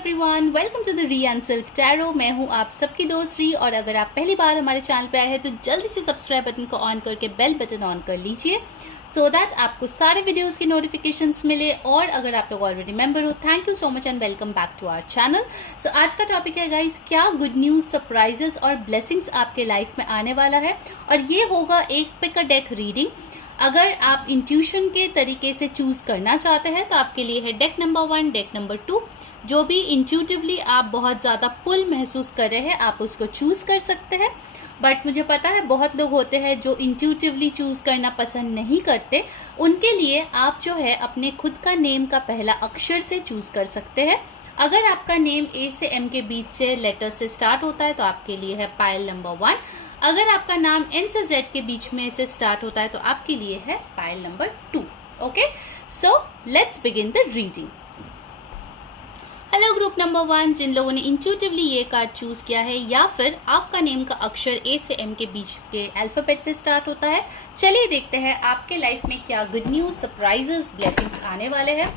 Everyone, welcome to the ree and silk tarot. मैं हूं आप सबकी दोस्त री, और अगर आप पहली बार हमारे चैनल पे आए हैं तो जल्दी से सब्सक्राइब बटन को ऑन करके बेल बटन ऑन कर लीजिए सो दैट आपको सारे वीडियोस की नोटिफिकेशंस मिले। और अगर आप लोग ऑलरेडी मेंबर हो, thank you so much and welcome back to our channel. So आज का टॉपिक है गाइस, क्या गुड न्यूज, सरप्राइजेस और ब्लेसिंग्स आपके लाइफ में आने वाला है। और ये होगा एक पिक अ डेक रीडिंग। अगर आप इंट्यूशन के तरीके से चूज करना चाहते हैं तो आपके लिए है डेक नंबर 1, डेक नंबर 2। जो भी इंट्यूटिवली आप बहुत ज़्यादा पुल महसूस कर रहे हैं आप उसको चूज कर सकते हैं। बट मुझे पता है बहुत लोग होते हैं जो इंट्यूटिवली चूज करना पसंद नहीं करते, उनके लिए आप जो है अपने खुद का नेम का पहला अक्षर से चूज कर सकते हैं। अगर आपका नेम ए से एम के बीच से लेटर से स्टार्ट होता है तो आपके लिए है पाइल नंबर 1। अगर आपका नाम एन से जेड के बीच में से स्टार्ट होता है तो आपके लिए है pile number 2। Okay, so let's begin the reading. Hello group number 1, जिन लोगों ने इंट्यूटिवली ये कार्ड चूज किया है या फिर आपका नेम का अक्षर ए से एम के बीच के अल्फाबेट से स्टार्ट होता है, चलिए देखते हैं आपके लाइफ में क्या गुड न्यूज, सरप्राइजेस, ब्लेसिंग्स आने वाले हैं।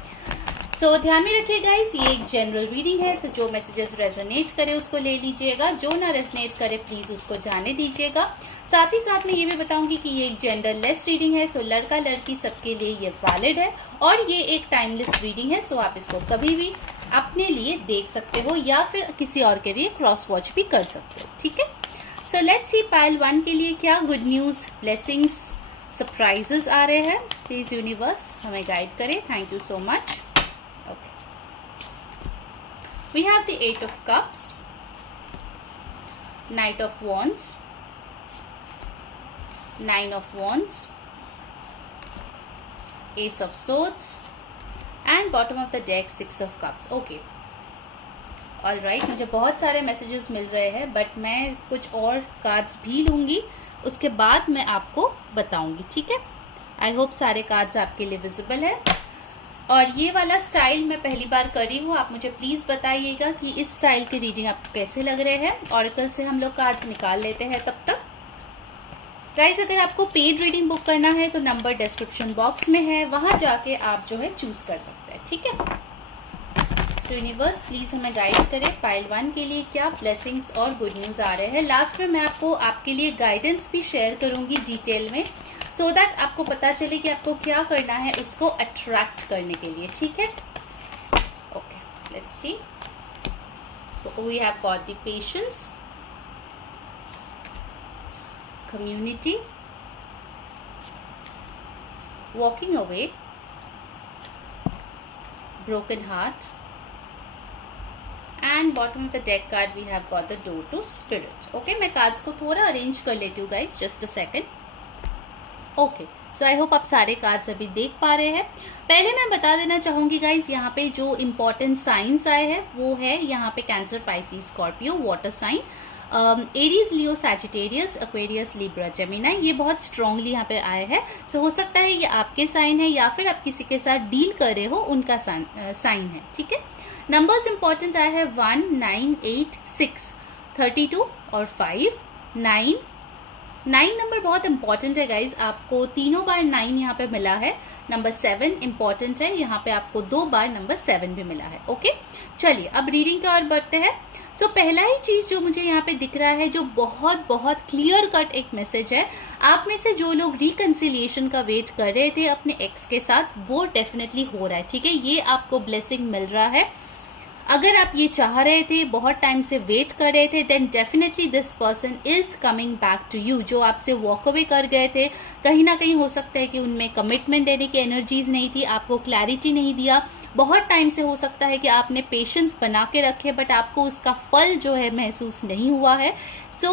सो ध्यान में रखिए गाइस, ये एक जनरल रीडिंग है। सो जो मैसेजेस रेजोनेट करे उसको ले लीजिएगा, जो ना रेजोनेट करे प्लीज उसको जाने दीजिएगा। साथ ही साथ मैं ये भी बताऊंगी कि ये एक जेंडर लेस रीडिंग है। सो लड़का लड़की सबके लिए ये वैलिड है और ये एक टाइमलेस रीडिंग है। सो आप इसको कभी भी अपने लिए देख सकते हो या फिर किसी और के लिए क्रॉस वॉच भी कर सकते हो, ठीक है। सो लेट्स सी पाइल 1 के लिए क्या गुड न्यूज, ब्लेसिंग्स, सरप्राइजेस आ रहे हैं। प्लीज यूनिवर्स हमें गाइड करे, thank you so much. We have the 8 of Cups, Knight of Wands, 9 of Wands, Ace of Swords and bottom of the deck 6 of Cups. Okay, alright, मुझे बहुत सारे messages मिल रहे हैं but मैं कुछ और कार्ड्स भी लूँगी, उसके बाद मैं आपको बताऊँगी, ठीक है। आई होप सारे कार्ड्स आपके लिए विजिबल है। और ये वाला स्टाइल मैं पहली बार कर रही हूँ, आप मुझे प्लीज बताइएगा कि इस स्टाइल की रीडिंग आपको कैसे लग रहे हैं। ऑरेकल से हम लोग कार्ड्स निकाल लेते हैं तब तक। गाइज, अगर आपको पेड रीडिंग बुक करना है तो नंबर डिस्क्रिप्शन बॉक्स में है, वहां जाके आप जो है चूज कर सकते हैं, ठीक है। सो यूनिवर्स प्लीज हमें गाइड करें पाइल 1 के लिए क्या ब्लेसिंग्स और गुड न्यूज आ रहे हैं। लास्ट में मैं आपको आपके लिए गाइडेंस भी शेयर करूंगी डिटेल में, सो दैट आपको पता चले कि आपको क्या करना है उसको अट्रैक्ट करने के लिए, ठीक है। Okay, let's see. We have got the patience, community, walking away, broken heart and bottom of the deck card we have got the door to spirit. Okay, मैं कार्ड्स को थोड़ा अरेंज कर लेती हूँ guys, just a second. Okay, so I hope आप सारे cards अभी देख पा रहे हैं। पहले मैं बता देना चाहूंगी गाइस, यहाँ पे जो इम्पोर्टेंट साइंस आए हैं वो है यहाँ पे Cancer, Pisces, Scorpio, water sign, Aries, Leo, Sagittarius, Aquarius, Libra, Gemini. ये बहुत स्ट्रांगली यहाँ पे आए हैं। सो हो सकता है ये आपके साइन है या फिर आप किसी के साथ डील कर रहे हो उनका साइन है, ठीक है। नंबर्स इंपॉर्टेंट आए हैं 1, 9, 8, 6, 32 और 5, 9 नंबर बहुत इंपॉर्टेंट है गाइज, आपको तीनों बार 9 यहाँ पे मिला है। नंबर 7 इंपॉर्टेंट है, यहाँ पे आपको 2 बार नंबर 7 भी मिला है। ओके, चलिए अब रीडिंग की ओर बढ़ते हैं। सो पहला ही चीज जो मुझे यहाँ पे दिख रहा है, जो बहुत बहुत क्लियर कट एक मैसेज है, आप में से जो लोग रिकंसिलिएशन का वेट कर रहे थे अपने एक्स के साथ, वो डेफिनेटली हो रहा है, ठीक है। ये आपको ब्लेसिंग मिल रहा है। अगर आप ये चाह रहे थे, बहुत टाइम से वेट कर रहे थे, then definitely this person is coming back to you. जो आपसे वॉक अवे कर गए थे, कहीं ना कहीं हो सकता है कि उनमें कमिटमेंट देने की एनर्जीज नहीं थी, आपको क्लैरिटी नहीं दिया। बहुत टाइम से हो सकता है कि आपने पेशेंस बना के रखे बट आपको उसका फल जो है महसूस नहीं हुआ है। सो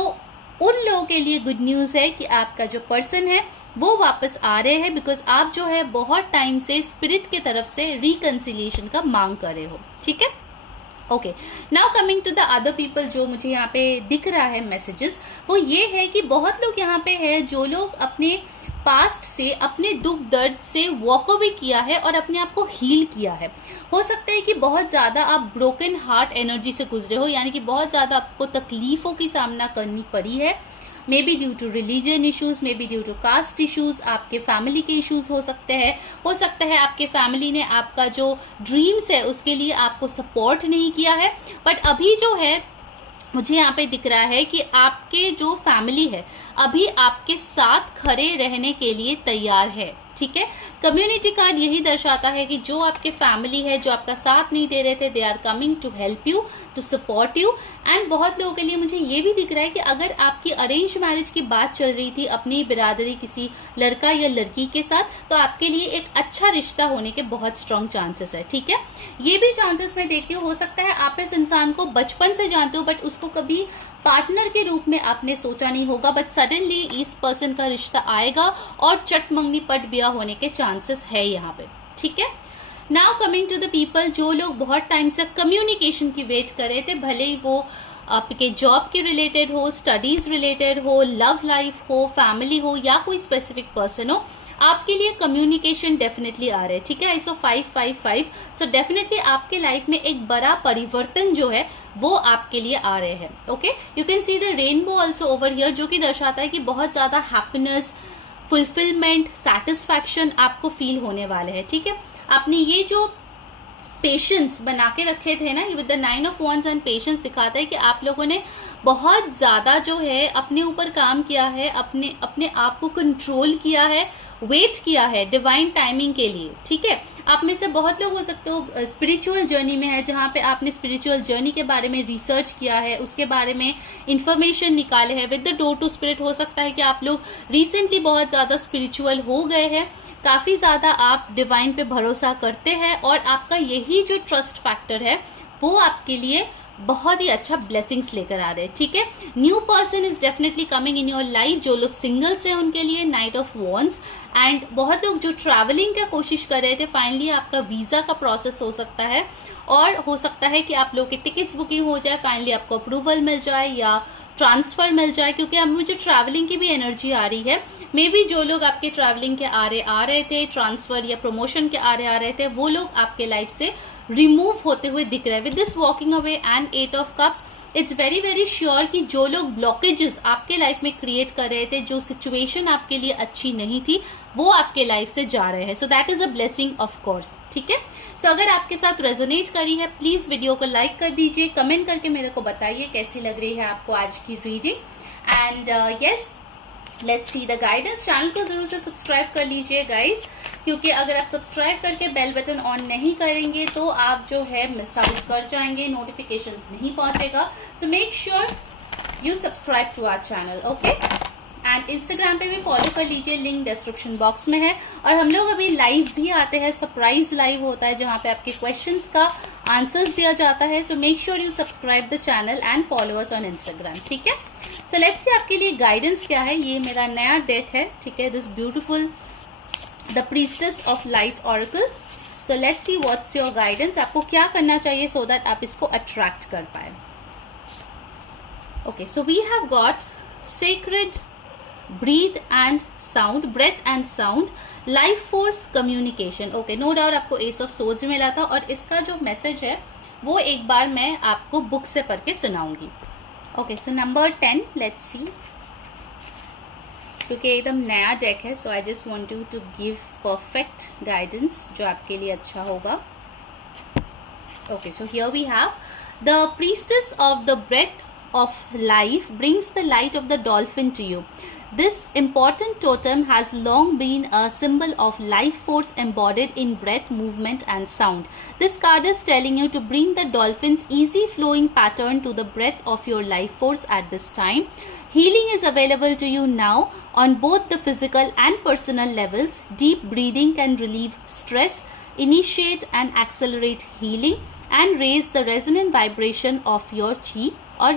उन लोगों के लिए गुड न्यूज है कि आपका जो पर्सन है वो वापस आ रहे हैं, बिकॉज आप जो है बहुत टाइम से स्पिरिट की तरफ से रिकंसिलिएशन का मांग कर रहे हो, ठीक है। Okay, now coming to the other people, जो मुझे यहाँ पे दिख रहा है मैसेजेस, वो ये है कि बहुत लोग यहाँ पे है जो लोग अपने पास्ट से, अपने दुख दर्द से वॉक अवे किया है और अपने आप को हील किया है। हो सकता है कि बहुत ज्यादा आप ब्रोकन हार्ट एनर्जी से गुजरे हो, यानी कि बहुत ज्यादा आपको तकलीफों की सामना करनी पड़ी है। May be due to religion issues, may be due to caste issues, आपके फैमिली के इश्यूज हो सकते हैं, हो सकता है आपके फैमिली ने आपका जो ड्रीम्स है उसके लिए आपको सपोर्ट नहीं किया है। बट अभी जो है मुझे यहाँ पे दिख रहा है कि आपके जो फैमिली है अभी आपके साथ खड़े रहने के लिए तैयार है, ठीक है। कम्युनिटी कार्ड यही दर्शाता है कि जो आपके फैमिली है, जो आपका साथ नहीं दे रहे थे, they are coming to help you, to support you. And बहुत लोगों के लिए मुझे ये भी दिख रहा है कि अगर आपकी अरेंज मैरिज की बात चल रही थी अपनी बिरादरी किसी लड़का या लड़की के साथ, तो आपके लिए एक अच्छा रिश्ता होने के बहुत स्ट्रांग चांसेस है, ठीक है। ये भी चांसेस मैं देखती हूँ, हो सकता है आप इस इंसान को बचपन से जानते हो बट उसको कभी पार्टनर के रूप में आपने सोचा नहीं होगा, बट सडनली इस पर्सन का रिश्ता आएगा और चट मंगनी पट ब्याह होने के चांसेस है यहाँ पे, ठीक है। Now coming to the people, जो लोग बहुत टाइम से कम्युनिकेशन की वेट कर रहे थे, भले ही वो आपके जॉब के रिलेटेड हो, स्टडीज रिलेटेड हो, लव लाइफ हो, फैमिली हो या कोई स्पेसिफिक पर्सन हो, आपके लिए कम्युनिकेशन डेफिनेटली आ रहे हैं, ठीक है। सो 555, सो डेफिनेटली आपके लाइफ में एक बड़ा परिवर्तन जो है वो आपके लिए आ रहे हैं, okay. You can see the rainbow also over here, जो कि दर्शाता है कि बहुत ज्यादा हैप्पीनेस, फुलफिलमेंट, सेटिस्फैक्शन आपको फील होने वाले हैं, ठीक है। आपने ये जो पेशेंस बना के रखे थे ना, with the 9 of wands and patience दिखाता है कि आप लोगों ने बहुत ज्यादा जो है अपने ऊपर काम किया है, अपने आप को कंट्रोल किया है, वेट किया है डिवाइन टाइमिंग के लिए, ठीक है। आप में से बहुत लोग हो सकते हो स्पिरिचुअल जर्नी में है, जहाँ पे आपने स्पिरिचुअल जर्नी के बारे में रिसर्च किया है, उसके बारे में इंफॉर्मेशन निकाले हैं। With the door to spirit हो सकता है कि आप लोग रिसेंटली बहुत ज्यादा स्पिरिचुअल हो गए हैं, काफी ज्यादा आप डिवाइन पे भरोसा करते हैं और आपका यही जो ट्रस्ट फैक्टर है वो आपके लिए बहुत ही अच्छा ब्लेसिंग्स लेकर आ रहे हैं, ठीक है। New person is definitely coming in your life, जो लोग सिंगल्स हैं उनके लिए नाइट ऑफ वॉन्ड्स। एंड बहुत लोग जो ट्रैवलिंग का कोशिश कर रहे थे, फाइनली आपका वीजा का प्रोसेस हो सकता है और हो सकता है कि आप लोग की टिकट्स बुकिंग हो जाए, फाइनली आपको अप्रूवल मिल जाए या ट्रांसफर मिल जाए, क्योंकि अब मुझे ट्रैवलिंग की भी एनर्जी आ रही है। मे बी जो लोग आपके ट्रैवलिंग के आ रहे थे, ट्रांसफर या प्रमोशन के आ रहे थे, वो लोग आपके लाइफ से रिमूव होते हुए दिख रहे हैं। With this walking away and 8 of cups, it's very very sure कि जो लोग ब्लॉकेजेस आपके लाइफ में क्रिएट कर रहे थे, जो सिचुएशन आपके लिए अच्छी नहीं थी, वो आपके लाइफ से जा रहे हैं। So that is a blessing of course, ठीक है। सो अगर आपके साथ रेजोनेट करी है, प्लीज वीडियो को लाइक कर दीजिए, कमेंट करके मेरे को बताइए कैसी लग रही है आपको आज की reading. And yes, let's see the guidance. Channel को जरूर से सब्सक्राइब कर लीजिए गाइज, क्योंकि अगर आप सब्सक्राइब करके बेल बटन ऑन नहीं करेंगे तो आप जो है मिस आउट कर जाएंगे, नोटिफिकेशंस नहीं पहुंचेगा। So make sure you subscribe to our channel, okay. And Instagram पे भी फॉलो कर लीजिए, लिंक डिस्क्रिप्शन बॉक्स में है। और हम लोग अभी लाइव भी आते हैं, सरप्राइज लाइव होता है जहाँ पे आपके क्वेश्चंस का आंसर्स दिया जाता है। So make sure you subscribe the channel and follow us on Instagram, ठीक है। सो लेट्स सी आपके लिए गाइडेंस क्या है। ये मेरा नया डेक है, ठीक है, this beautiful the priestess of light oracle. So let's see what's your guidance, आपको क्या करना चाहिए सो दैट आप इसको अट्रैक्ट कर पाए। Okay, so we have got sacred breath and sound, breath and sound, life force, communication. Okay, no doubt आपको ace of swords मिला था और इसका जो मैसेज है वो एक बार मैं आपको बुक से पढ़ के सुनाऊंगी। Okay, so number 10, let's see, क्योंकि एकदम नया डेक है, so I just want you to give perfect guidance जो आपके लिए अच्छा होगा। Okay, so here we have the priestess of the breath of life brings the light of the dolphin to you. This important totem has long been a symbol of life force embodied in breath, movement and sound. This card is telling you to bring the dolphin's easy flowing pattern to the breath of your life force at this time. Healing is available to you now on both the physical and personal levels. Deep breathing can relieve stress, initiate and accelerate healing and raise the resonant vibration of your chi or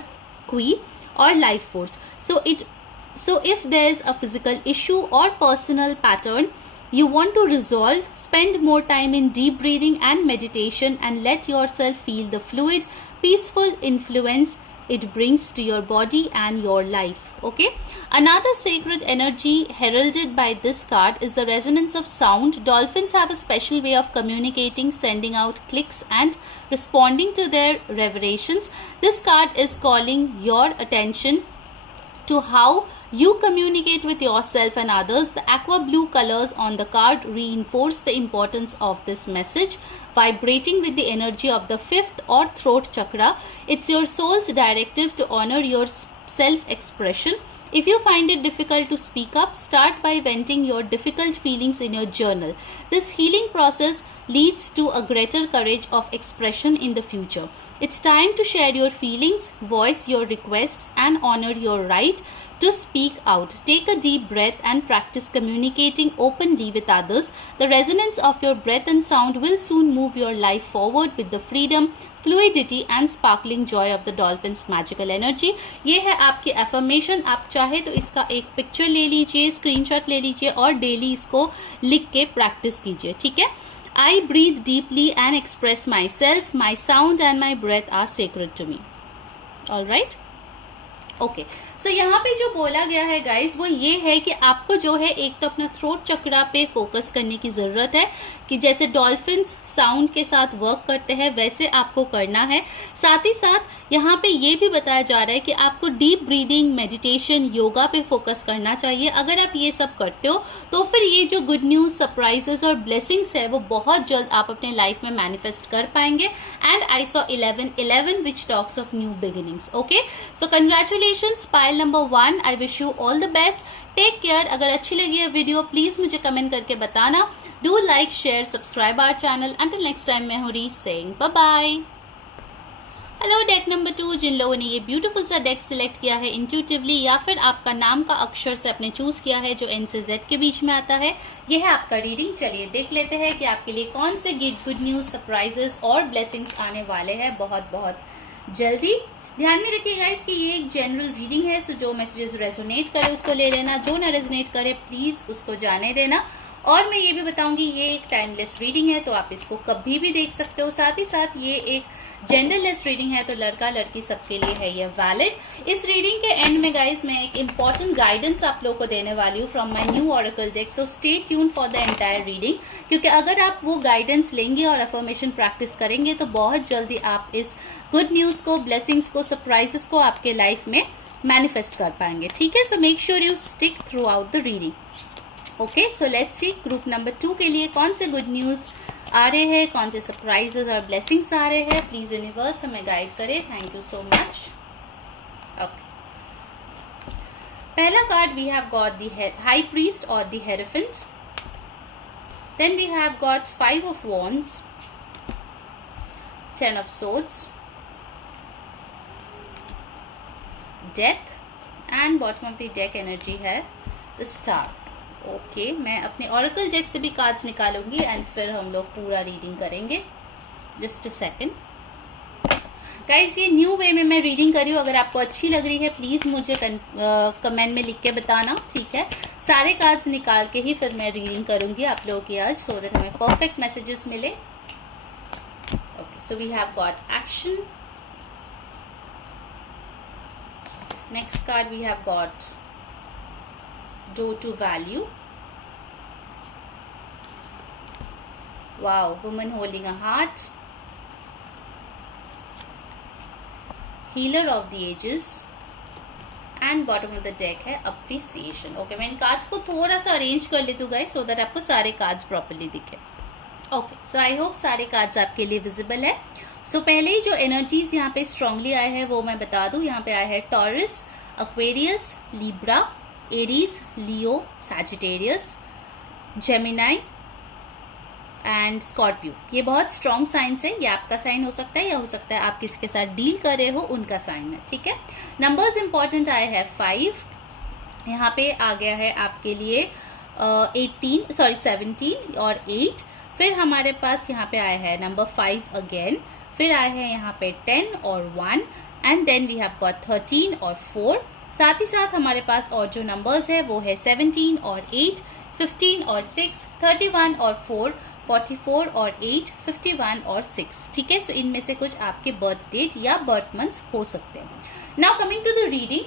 Qui or life force. So if there is a physical issue or personal pattern you want to resolve, spend more time in deep breathing and meditation and let yourself feel the fluid, peaceful influence it brings to your body and your life. Okay, another sacred energy heralded by this card is the resonance of sound. Dolphins have a special way of communicating, sending out clicks and responding to their reverberations. This card is calling your attention to how You communicate with yourself and others. The aqua blue colors on the card reinforce the importance of this message. Vibrating with the energy of the fifth or throat chakra, it's your soul's directive to honor your self-expression. If you find it difficult to speak up, start by venting your difficult feelings in your journal. This healing process leads to a greater courage of expression in the future. It's time to share your feelings, voice your requests, and honor your right to speak out. Take a deep breath and practice communicating openly with others. The resonance of your breath and sound will soon move your life forward with the freedom, fluidity and sparkling joy of the dolphin's magical energy. ये है आपकी affirmation. आप चाहे तो इसका एक picture ले लीजिए, स्क्रीनशॉट ले लीजिए और डेली इसको लिख के प्रैक्टिस कीजिए, ठीक है. I breathe deeply and express myself. My sound and my breath are sacred to me. All right? Okay so यहाँ पे जो बोला गया है गाइस वो ये है कि आपको जो है एक तो अपना थ्रोट चक्रा पे फोकस करने की जरूरत है कि जैसे डॉल्फिन्स साउंड के साथ वर्क करते हैं वैसे आपको करना है. साथ ही साथ यहाँ पे ये भी बताया जा रहा है कि आपको डीप ब्रीदिंग, मेडिटेशन, योगा पे फोकस करना चाहिए. अगर आप ये सब करते हो तो फिर ये जो गुड न्यूज, सरप्राइजेस और ब्लेसिंग्स है वो बहुत जल्द आप अपने लाइफ में मैनिफेस्ट कर पाएंगे. And I saw 11 which talks of new beginnings. Okay so congratulations Payal number 1. I wish you all the best. Take care. अगर अच्छी लगी है वीडियो प्लीज मुझे कमेंट करके बताना. Do like, share, subscribe our channel. Until next time मैं हूँ री saying bye bye. Hello deck number 2. जिन लोगों ने ये ब्यूटीफुल सा डेक सिलेक्ट किया है इंट्यूटिवली या फिर आपका नाम का अक्षर से आपने चूज किया है जो एन से जेड के बीच में आता है, ये है आपका रीडिंग. चलिए देख लेते हैं कि आपके लिए कौन से गुड न्यूज, सरप्राइजेस और ब्लेसिंग्स आने वाले हैं बहुत बहुत जल्दी. ध्यान में रखिए गाइस कि ये एक जनरल रीडिंग है, सो जो मैसेजेस रेजोनेट करे उसको ले लेना, जो ना रेजोनेट करे प्लीज उसको जाने देना. और मैं ये भी बताऊंगी ये एक टाइमलेस रीडिंग है तो आप इसको कभी भी देख सकते हो. साथ ही साथ ये एक जेंडरलेस रीडिंग है तो लड़का लड़की सबके लिए है ये वैलिड. इस रीडिंग के एंड में गाइस मैं एक इंपॉर्टेंट गाइडेंस आप लोगों को देने वाली हूँ from my new oracle deck. So stay tune for the entire reading, क्योंकि अगर आप वो गाइडेंस लेंगे और अफर्मेशन प्रैक्टिस करेंगे तो बहुत जल्दी आप इस गुड न्यूज को, ब्लेसिंग्स को, सरप्राइजेस को आपके लाइफ में मैनिफेस्ट कर पाएंगे. ठीक है, so make sure you stick throughout the reading. Okay so let's see group number 2 के लिए कौन से गुड न्यूज आ रहे हैं, कौन से सरप्राइजेस और ब्लेसिंग्स आ रहे हैं. प्लीज यूनिवर्स हमें गाइड करे. Thank you so much. Okay, पहला card we have got the high priest और the hierophant. Then we have got 5 of wands, 10 of swords, death and bottom of the deck energy है the star. Okay मैं अपने oracle deck से भी cards निकालूंगी and फिर हम लोग पूरा रीडिंग करेंगे. जस्ट अ सेकेंड गाइस, ये न्यू वे में मैं रीडिंग कर रही हूँ. अगर आपको अच्छी लग रही है प्लीज मुझे कमेंट में लिख के बताना, ठीक है. सारे कार्ड्स निकाल के ही फिर मैं रीडिंग करूंगी आप लोगों की आज, सो दैट हमें परफेक्ट मैसेजेस मिले. Okay so we have got action. Next card we have got door to value. Wow, woman holding a heart. Healer of the ages. And bottom of the deck है appreciation. Okay, मैं इन cards को थोड़ा सा arrange कर लेती हूँ guys so that आपको सारे कार्ड्स प्रॉपर्ली दिखे. ओके सो आई होप सारे कार्ड्स आपके लिए विजिबल है. सो पहले ही जो एनर्जीज यहाँ पे स्ट्रांगली आए हैं वो मैं बता दूँ. यहाँ पे आया है taurus, Aquarius, Libra, Aries, Leo, Sagittarius, Gemini and Scorpio. ये बहुत स्ट्रॉन्ग साइंस है. ये आपका साइन हो सकता है या हो सकता है आप किसी के साथ डील कर रहे हो उनका साइन है, ठीक है. नंबर्स इंपॉर्टेंट आए हैं 5, यहाँ पे आ गया है आपके लिए 17 और 8. फिर हमारे पास यहाँ पे आया है नंबर 5 अगेन. फिर आए हैं यहाँ पे 10 और 1 and then we have got 13 और 4. साथ ही साथ हमारे पास और जो नंबर्स है वो है 17 और 8, 15 और 6, 31 और 4, 44 और 8, 51 और 6. ठीक है, सो इनमें से कुछ आपके बर्थ डेट या बर्थ मंथ हो सकते हैं. Now coming to the reading,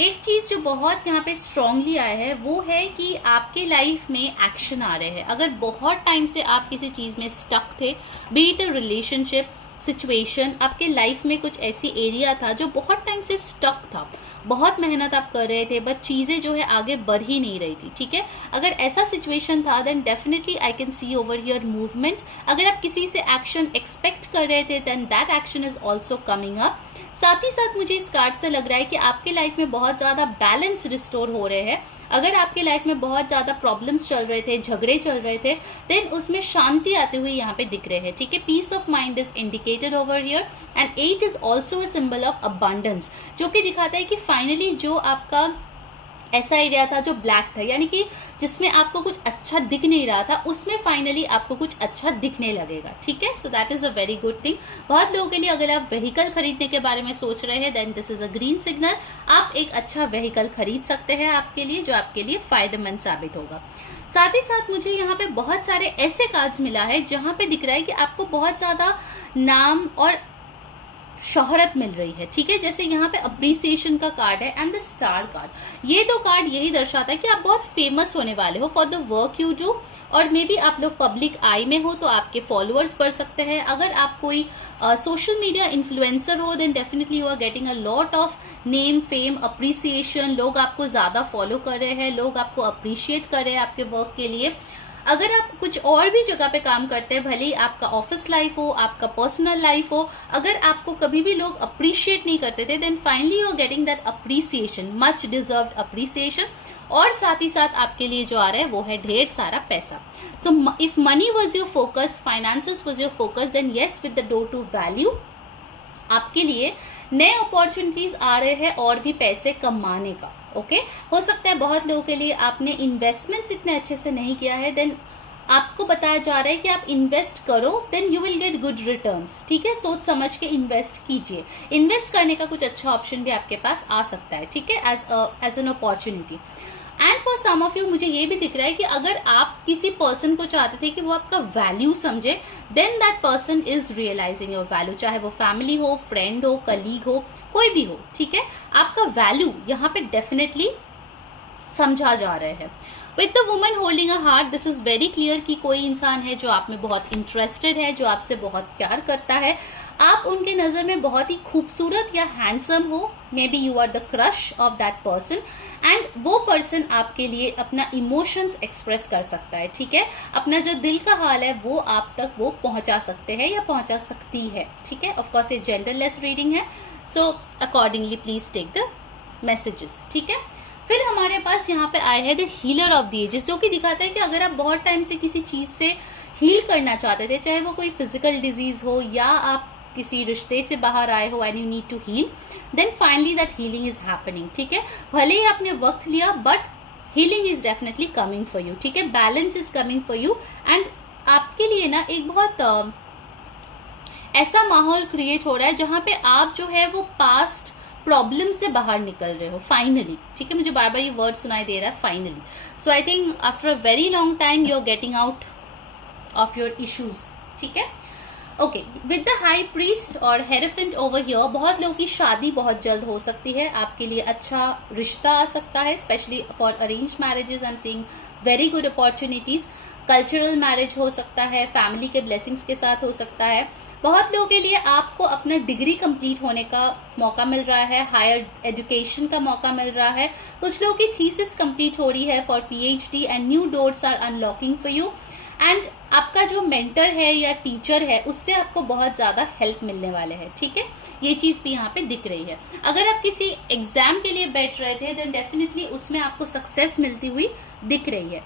एक चीज जो बहुत यहाँ पे स्ट्रांगली आया है वो है कि आपके लाइफ में एक्शन आ रहे हैं. अगर बहुत टाइम से आप किसी चीज में स्टक थे, B it a relationship situation, आपके लाइफ में कुछ ऐसी एरिया था जो बहुत टाइम से स्टक था, बहुत मेहनत आप कर रहे थे बट चीजें जो है आगे बढ़ ही नहीं रही थी, ठीक है। अगर ऐसा सिचुएशन था then definitely I can see over here movement. अगर आप किसी से एक्शन एक्सपेक्ट कर रहे थे then that action is also coming up. साथ ही साथ मुझे इस कार्ड से लग रहा है कि आपके लाइफ में बहुत ज्यादा बैलेंस रिस्टोर हो रहे हैं। अगर आपके लाइफ में बहुत ज्यादा प्रॉब्लम्स चल रहे थे, झगड़े चल रहे थे, देन उसमें शांति आते हुए यहाँ पे दिख रहे हैं, ठीक है। Peace of mind is indicated over here and 8 is also a symbol of abundance, जो कि दिखाता है कि फाइनली जो आपका ऐसा एरिया था जो ब्लैक था, यानी कि जिसमें आपको कुछ अच्छा दिख नहीं रहा था, उसमें फाइनली आपको कुछ अच्छा दिखने लगेगा, ठीक है। So that is a very good thing. बहुत लोगों के लिए अगर आप व्हीकल खरीदने के बारे में सोच रहे हैं then this is a green signal. आप एक अच्छा व्हीकल खरीद सकते हैं आपके लिए, जो आपके लिए फायदेमंद साबित होगा। साथ ही साथ मुझे यहाँ पे बहुत सारे ऐसे कार्ड्स मिला है जहां पे दिख रहा है कि आपको बहुत ज्यादा नाम और शोहरत मिल रही है, ठीक है। जैसे यहाँ पे अप्रिसिएशन का कार्ड है एंड द स्टार कार्ड। ये दो कार्ड यही दर्शाता है कि आप बहुत फेमस होने वाले हो for the work you do, और मे बी आप लोग पब्लिक आई में हो तो आपके फॉलोअर्स बढ़ सकते हैं। अगर आप कोई सोशल मीडिया इन्फ्लुएंसर हो then definitely you are getting a lot of name, fame, appreciation. लोग आपको ज्यादा फॉलो कर रहे हैं, लोग आपको अप्रिशिएट कर रहे हैं आपके वर्क के लिए। अगर आप कुछ और भी जगह पे काम करते हैं, भले ही आपका ऑफिस लाइफ हो, आपका पर्सनल लाइफ हो, अगर आपको कभी भी लोग अप्रिशिएट नहीं करते थे then finally you are getting that appreciation, much deserved appreciation. और साथ ही साथ आपके लिए जो आ रहा है वो है ढेर सारा पैसा। So if money was your focus, finances was your focus, then yes with the door to value आपके लिए नए अपॉर्चुनिटीज आ रहे हैं और भी पैसे कमाने का, ओके। हो सकता है बहुत लोगों के लिए आपने इन्वेस्टमेंट्स इतने अच्छे से नहीं किया है, देन आपको बताया जा रहा है कि आप इन्वेस्ट करो then you will get good returns, ठीक है। सोच समझ के इन्वेस्ट कीजिए। इन्वेस्ट करने का कुछ अच्छा ऑप्शन भी आपके पास आ सकता है, ठीक है, as an opportunity. And for some of you मुझे ये भी दिख रहा है कि अगर आप किसी पर्सन को चाहते थे कि वो आपका वैल्यू समझे then that person is realising your value, चाहे वो फैमिली हो, फ्रेंड हो, कलीग हो, कोई भी हो, ठीक है। आपका वैल्यू यहाँ पे डेफिनेटली समझा जा रहा है। With the woman holding a heart, this is very clear कि कोई इंसान है जो आप में बहुत इंटरेस्टेड है, जो आपसे बहुत प्यार करता है। आप उनके नजर में बहुत ही खूबसूरत या हैंडसम हो, maybe you are the crush of that person and वो पर्सन आपके लिए अपना इमोशंस एक्सप्रेस कर सकता है, ठीक है। अपना जो दिल का हाल है वो आप तक वो पहुंचा सकते हैं या पहुंचा सकती है, ठीक है। ऑफकोर्स ये जेंडरलेस रीडिंग है, so accordingly please take the messages, ठीक है। फिर हमारे पास यहाँ पे आए हैं the healer of the ages, जो कि दिखाता है कि अगर आप बहुत टाइम से किसी चीज से हील करना चाहते थे, चाहे वो कोई फिजिकल डिजीज हो या आप किसी रिश्ते से बाहर आए हो and you need to heal, then finally that healing is happening, ठीक है। भले ही आपने वक्त लिया but healing is definitely coming for you, ठीक है। Balance is coming for you and आपके लिए ना एक बहुत ऐसा माहौल क्रिएट हो रहा है जहां पे आप जो है वो पास्ट प्रॉब्लम से बाहर निकल रहे हो फाइनली, ठीक है। मुझे बार बार ये वर्ड सुनाई दे रहा है फाइनली। So I think after a very long time you are getting out of your issues, ठीक है। Okay, with the high priest और हेरेफेंट ओवर हियर, बहुत लोगों की शादी बहुत जल्द हो सकती है, आपके लिए अच्छा रिश्ता आ सकता है, specially for arrange marriages I am seeing very good opportunities. Cultural marriage हो सकता है, फैमिली के ब्लेसिंग्स के साथ हो सकता है। बहुत लोगों के लिए आपको अपना डिग्री कंप्लीट होने का मौका मिल रहा है, हायर एजुकेशन का मौका मिल रहा है। कुछ लोगों की थीसिस कंप्लीट हो रही है for PhD and new doors are unlocking for you and आपका जो मेंटर है या टीचर है उससे आपको बहुत ज्यादा हेल्प मिलने वाले हैं, ठीक है। ये चीज भी यहाँ पे दिख रही है। अगर आप किसी एग्जाम के लिए बैठ रहे थे देन डेफिनेटली उसमें आपको सक्सेस मिलती हुई दिख रही है।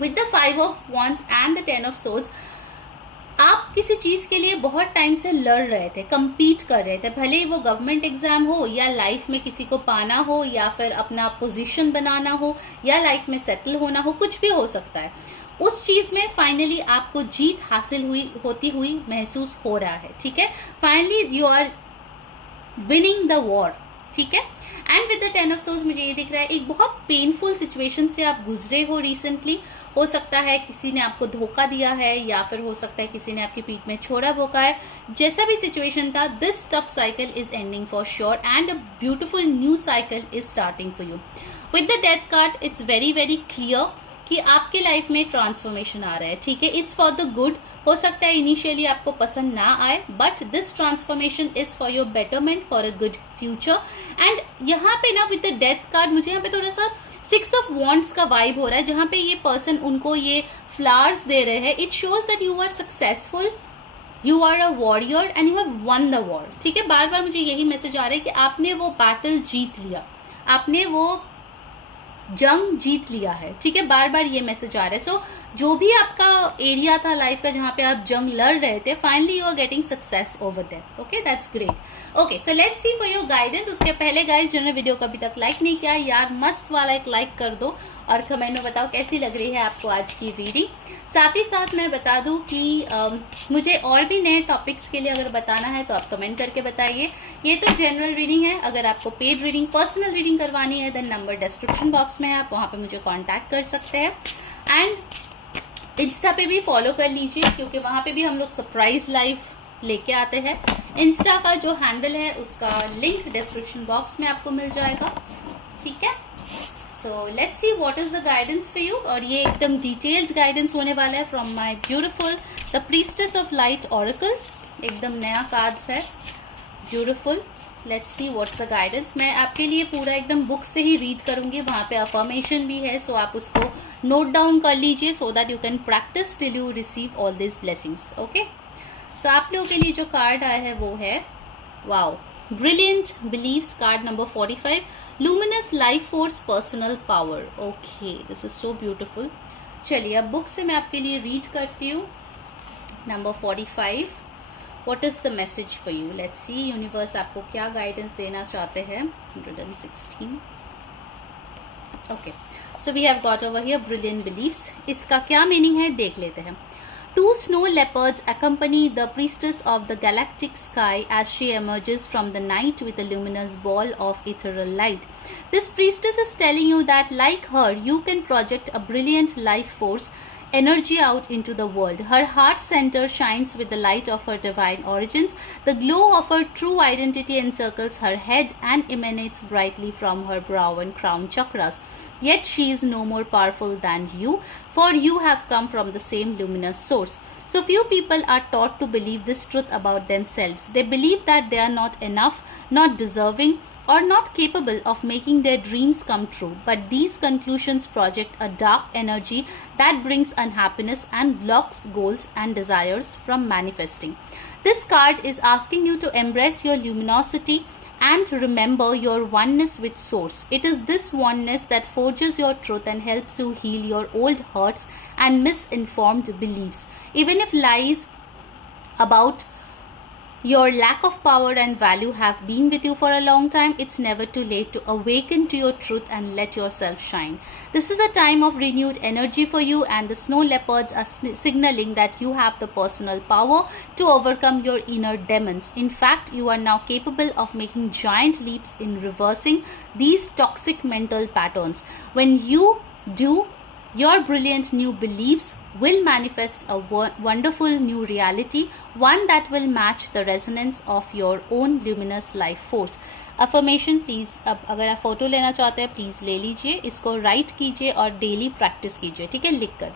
With the 5 of wands and the 10 of swords, आप किसी चीज के लिए बहुत टाइम से लड़ रहे थे, compete कर रहे थे, भले ही वो गवर्नमेंट एग्जाम हो या लाइफ में किसी को पाना हो या फिर अपना पोजीशन बनाना हो या लाइफ में सेटल होना हो, कुछ भी हो सकता है। उस चीज में फाइनली आपको जीत हासिल होती हुई महसूस हो रहा है, ठीक है। Finally you are winning the war, ठीक है। And with the 10 of swords मुझे ये दिख रहा है एक बहुत पेनफुल सिचुएशन से आप गुजरे हो रिसेंटली। हो सकता है किसी ने आपको धोखा दिया है या फिर हो सकता है किसी ने आपकी पीठ में छोड़ा भोंका है। जैसा भी सिचुएशन था, this tough cycle is ending for sure and a beautiful new cycle is starting for you. With the death card it's very very clear कि आपके लाइफ में ट्रांसफॉर्मेशन आ रहा है, ठीक है। It's for the good. हो सकता है इनिशियली आपको पसंद ना आए, but this transformation is for your betterment, for a good future. And यहाँ पे ना विद द डेथ कार्ड मुझे यहाँ पे थोड़ा सा 6 ऑफ वॉन्ड्स का वाइब हो रहा है, जहाँ पे ये पर्सन उनको ये फ्लावर्स दे रहे हैं। It shows that you are successful, you are a warrior and you have won the war, ठीक है। बार बार मुझे यही मैसेज आ रहा है कि आपने वो बैटल जीत लिया, आपने वो जंग जीत लिया है, ठीक है। बार बार ये मैसेज आ रहा है। सो जो भी आपका एरिया था लाइफ का जहां पे आप जंग लड़ रहे थे, finally you are getting success over there. Okay, that's great. Okay, so let's see for your guidance. उसके पहले गाइस, जिन्होंने वीडियो को अभी तक लाइक नहीं किया यार, मस्त वाला एक लाइक कर दो और कमेंट में बताओ कैसी लग रही है आपको आज की रीडिंग। साथ ही साथ मैं बता दूं कि मुझे और भी नए टॉपिक्स के लिए अगर बताना है तो आप कमेंट करके बताइए। ये तो जनरल रीडिंग है। अगर आपको पेड रीडिंग, पर्सनल रीडिंग करवानी है, देन नंबर डिस्क्रिप्शन बॉक्स में है, आप वहां पे मुझे कांटेक्ट कर सकते हैं। एंड इंस्टा पे भी फॉलो कर लीजिए, क्योंकि वहां पे भी हम लोग सरप्राइज लाइव लेके आते हैं। इंस्टा का जो हैंडल है उसका लिंक डिस्क्रिप्शन बॉक्स में आपको मिल जाएगा, ठीक है। सो let's see what is the guidance for you. और ये एकदम डिटेल्ड गाइडेंस होने वाला है from my beautiful the priestess of light oracle. एकदम नया कार्ड्स है, beautiful. Let's see what's the guidance. मैं आपके लिए पूरा एकदम बुक से ही रीड करूंगी, वहां पे अफर्मेशन भी है, सो आप उसको नोट डाउन कर लीजिए so that you can practise till you receive all this blessings. Okay, so आप लोगों के लिए जो कार्ड आया है वो है wow, brilliant beliefs, card number 45, luminous life force, personal power. Okay, this is so beautiful. चलिए अब बुक से मैं आपके लिए रीड करती हूँ। Number 45, what is the message for you. Let's see universe आपको क्या गाइडेंस देना चाहते हैं। 116। Okay, so we have got over here brilliant beliefs. इसका क्या मीनिंग है देख लेते हैं। Two snow leopards accompany the priestess of the galactic sky as she emerges from the night with a luminous ball of ethereal light. This priestess is telling you that, like her, you can project a brilliant life force energy out into the world. Her heart center shines with the light of her divine origins. The glow of her true identity encircles her head and emanates brightly from her brow and crown chakras. Yet she is no more powerful than you, for you have come from the same luminous source. So few people are taught to believe this truth about themselves. They believe that they are not enough, not deserving, or not capable of making their dreams come true. But these conclusions project a dark energy that brings unhappiness and blocks goals and desires from manifesting. This card is asking you to embrace your luminosity and remember your oneness with source. It is this oneness that forges your truth and helps you heal your old hurts and misinformed beliefs. Even if lies about your lack of power and value have been with you for a long time, it's never too late to awaken to your truth and let yourself shine. This is a time of renewed energy for you, and the snow leopards are signaling that you have the personal power to overcome your inner demons. In fact, you are now capable of making giant leaps in reversing these toxic mental patterns. When you do, your brilliant new beliefs will manifest a wonderful new reality, one that will match the resonance of your own luminous life force. Affirmation please, अब अगर आप photo लेना चाहते हैं please ले लीजिए, इसको right कीजिए और डेली प्रैक्टिस कीजिए, ठीक है, लिखकर।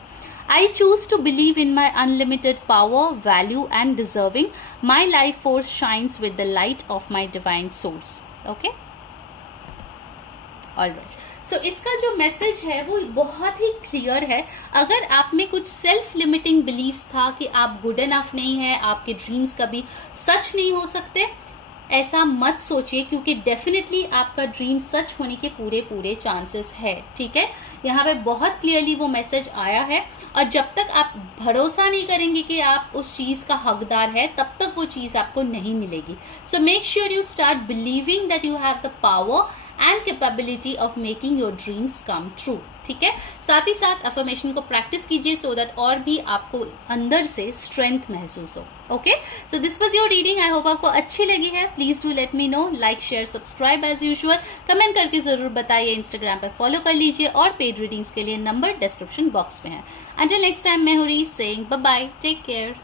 I choose to believe in my unlimited power, value and deserving. My life force shines with the light of my divine source. Okay? Alright. सो इसका जो मैसेज है वो बहुत ही क्लियर है। अगर आप में कुछ सेल्फ लिमिटिंग बिलीव्स था कि आप गुड इनफ नहीं है, आपके ड्रीम्स कभी सच नहीं हो सकते, ऐसा मत सोचिए, क्योंकि डेफिनेटली आपका ड्रीम सच होने के पूरे पूरे चांसेस है, ठीक है। यहाँ पे बहुत क्लियरली वो मैसेज आया है, और जब तक आप भरोसा नहीं करेंगे कि आप उस चीज का हकदार है, तब तक वो चीज आपको नहीं मिलेगी। सो make sure you start believing that you have the power and capability of making your dreams come true, ठीक है। साथ ही साथ अफर्मेशन को प्रैक्टिस कीजिए सो दैट और भी आपको अंदर से स्ट्रेंथ महसूस हो। Okay, so this was your reading. I hope आपको अच्छी लगी है। Please do let me know, like share subscribe as usual, comment करके जरूर बताइए, इंस्टाग्राम पर फॉलो कर लीजिए, और पेड रीडिंग्स के लिए नंबर डिस्क्रिप्शन बॉक्स में है। अंटिल नेक्स्ट टाइम, मैं हूँ Rees saying bye bye, take care.